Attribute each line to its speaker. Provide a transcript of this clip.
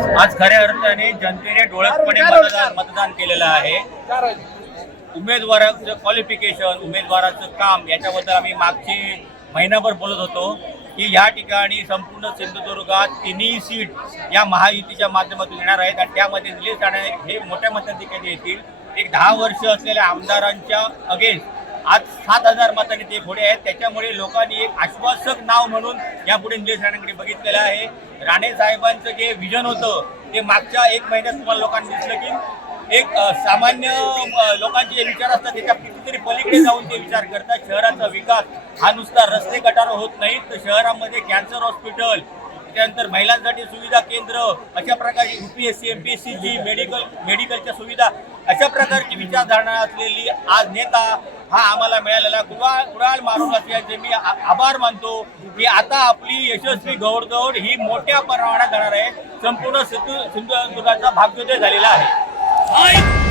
Speaker 1: आज खऱ्या अर्थाने जनतेने मतदान मतदान केलेलं आहे. उमेदवाराचं क्वालिफिकेशन उमेदवाराचं काम याच्याबद्दल आम्ही मागची महिनाभर बोलत होतो की या ठिकाणी संपूर्ण सिंधुदुर्गात तिन्ही सीट या महायुतीच्या माध्यमातून येणार आहेत आणि त्यामध्ये निलेश राणे हे मोठ्या मताधिकारी येतील. एक दहा वर्ष असलेल्या आमदारांच्या अगेन्स्ट आज सात हजार मतांनी ते पुढे आहेत. त्याच्यामुळे लोकांनी एक आश्वासक नाव म्हणून यापुढे निलेश राणेंकडे बघितलेलं आहे. राणे साहेबांचं जे विजन होतं ते मागच्या एक महिन्यात तुम्हाला लोकांनी दिसलं की एक सामान्य लोकांचे जे विचार असतात त्याच्या कितीतरी पलीकडे जाऊन ते विचार करतात. शहराचा विकास हा नुसता रस्ते गटार होत नाहीत. तर शहरामध्ये कॅन्सर हॉस्पिटल त्यानंतर महिलांसाठी सुविधा केंद्र अशा प्रकारची सी जी मेडिकल मेडिकलच्या सुविधा अशा प्रकारची विचारधारणा असलेली आज नेता हा आम्हाला मिळालेला कुडाळ कुडाळ मारून असल्याचे मी आभार मानतो की आता आपली यशस्वी गौरदौड ही मोठ्या प्रमाणात जाणार आहे. संपूर्ण सिंधुदुर्गाचा भाग्योदय झालेला आहे.